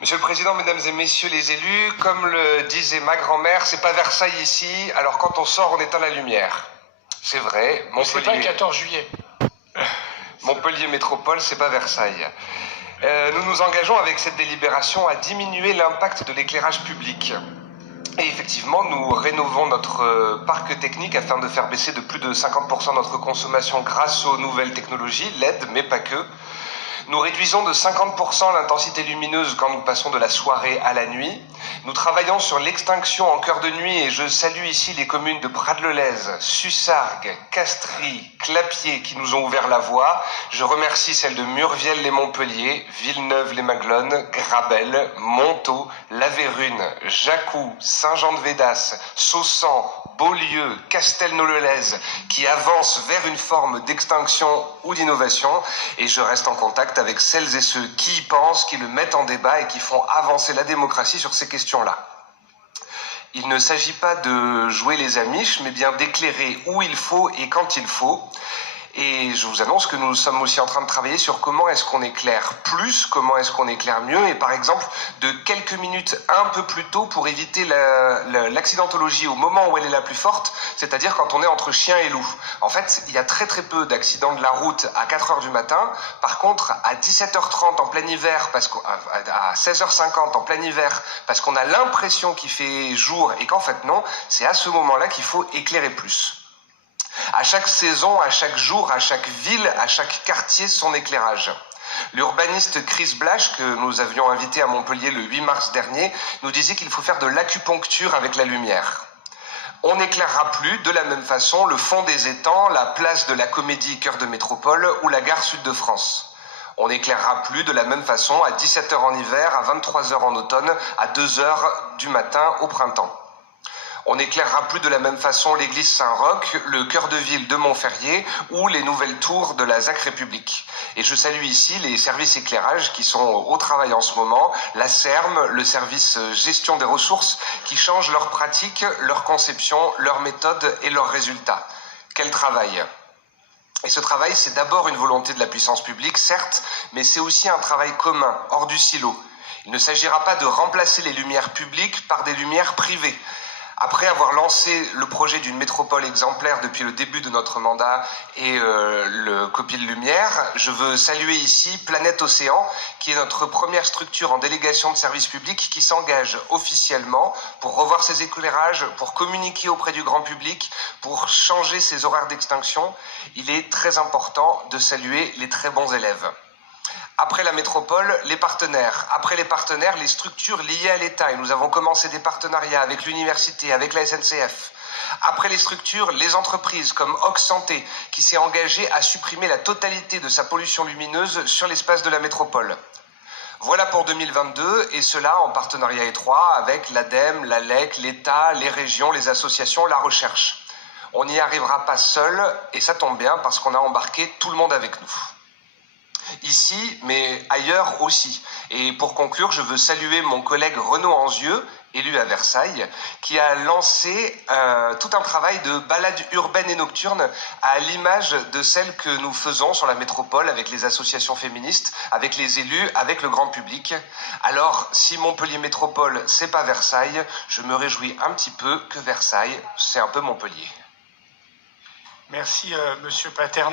Monsieur le Président, Mesdames et Messieurs les élus, comme le disait ma grand-mère, c'est pas Versailles ici, alors quand on sort, on éteint la lumière. C'est vrai, C'est pas le 14 juillet. Montpellier Métropole, c'est pas Versailles. Nous nous engageons avec cette délibération à diminuer l'impact de l'éclairage public. Et effectivement, nous rénovons notre parc technique afin de faire baisser de plus de 50% notre consommation grâce aux nouvelles technologies, LED, mais pas que. Nous réduisons de 50% l'intensité lumineuse quand nous passons de la soirée à la nuit. Nous travaillons sur l'extinction en cœur de nuit et je salue ici les communes de Prades-le-Lez, Sussargues, Castries, Clapiers qui nous ont ouvert la voie. Je remercie celles de Murviel-les-Montpellier, Villeneuve-les-Maglones, Grabel, Montaut, La Vérune, Jacou, Saint-Jean-de-Védas, Saussan, Beaulieu, Castelnau-le-Lez qui avancent vers une forme d'extinction ou d'innovation et je reste en contact avec celles et ceux qui y pensent, qui le mettent en débat et qui font avancer la démocratie sur ces questions-là. Il ne s'agit pas de jouer les amiches, mais bien d'éclairer où il faut et quand il faut. Et je vous annonce que nous sommes aussi en train de travailler sur comment est-ce qu'on éclaire plus, comment est-ce qu'on éclaire mieux, et par exemple de quelques minutes un peu plus tôt pour éviter l'accidentologie au moment où elle est la plus forte, c'est-à-dire quand on est entre chien et loup. En fait, il y a très peu d'accidents de la route à 4 heures du matin. Par contre, à 17h30 en plein hiver, à 16h50 en plein hiver, parce qu'on a l'impression qu'il fait jour et qu'en fait non, c'est à ce moment-là qu'il faut éclairer plus. À chaque saison, à chaque jour, à chaque ville, à chaque quartier, son éclairage. L'urbaniste Chris Blash, que nous avions invité à Montpellier le 8 mars dernier, nous disait qu'il faut faire de l'acupuncture avec la lumière. On n'éclairera plus de la même façon le fond des étangs, la place de la Comédie Cœur de Métropole ou la gare Sud de France. On n'éclairera plus de la même façon à 17h en hiver, à 23h en automne, à 2h du matin au printemps. On n'éclairera plus de la même façon l'église Saint-Roch, le cœur de ville de Montferrier ou les nouvelles tours de la ZAC République. Et je salue ici les services éclairage qui sont au travail en ce moment, la CERM, le service gestion des ressources, qui changent leurs pratiques, leurs conceptions, leurs méthodes et leurs résultats. Quel travail! Et ce travail, c'est d'abord une volonté de la puissance publique, certes, mais c'est aussi un travail commun, hors du silo. Il ne s'agira pas de remplacer les lumières publiques par des lumières privées. Après avoir lancé le projet d'une métropole exemplaire depuis le début de notre mandat et le Copil Lumière, je veux saluer ici Planète Océan, qui est notre première structure en délégation de service public qui s'engage officiellement pour revoir ses éclairages, pour communiquer auprès du grand public, pour changer ses horaires d'extinction. Il est très important de saluer les très bons élèves. Après la métropole, les partenaires. Après les partenaires, les structures liées à l'État. Et nous avons commencé des partenariats avec l'université, avec la SNCF. Après les structures, les entreprises comme Ox Santé, qui s'est engagée à supprimer la totalité de sa pollution lumineuse sur l'espace de la métropole. Voilà pour 2022, et cela en partenariat étroit avec l'ADEME, l'ALEC, l'État, les régions, les associations, la recherche. On n'y arrivera pas seul, et ça tombe bien parce qu'on a embarqué tout le monde avec nous. Ici, mais ailleurs aussi. Et pour conclure, je veux saluer mon collègue Renaud Anzieux, élu à Versailles, qui a lancé tout un travail de balade urbaine et nocturne à l'image de celle que nous faisons sur la métropole avec les associations féministes, avec les élus, avec le grand public. Alors, si Montpellier Métropole, c'est pas Versailles, je me réjouis un petit peu que Versailles, c'est un peu Montpellier. Merci, Monsieur Paterne.